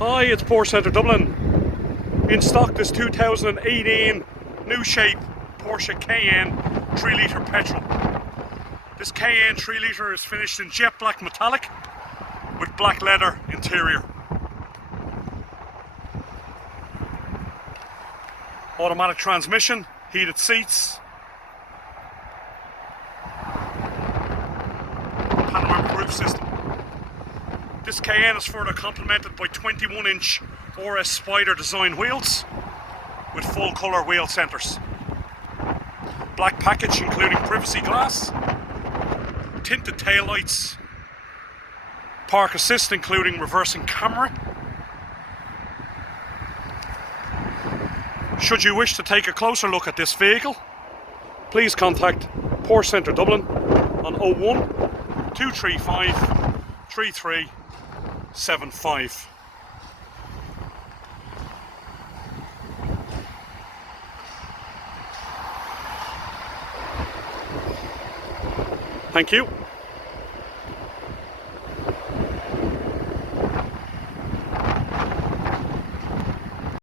Hi, it's Porsche Centre Dublin. In stock this 2018 new shape Porsche Cayenne 3 litre petrol. This Cayenne 3 litre is finished in jet black metallic with black leather interior. Automatic transmission, heated seats, panoramic roof system. This Cayenne is further complemented by 21-inch RS Spyder design wheels with full colour wheel centres. Black package including privacy glass, tinted taillights, park assist including reversing camera. Should you wish to take a closer look at this vehicle, please contact Porsche Centre Dublin on 01 235 3375. Thank you.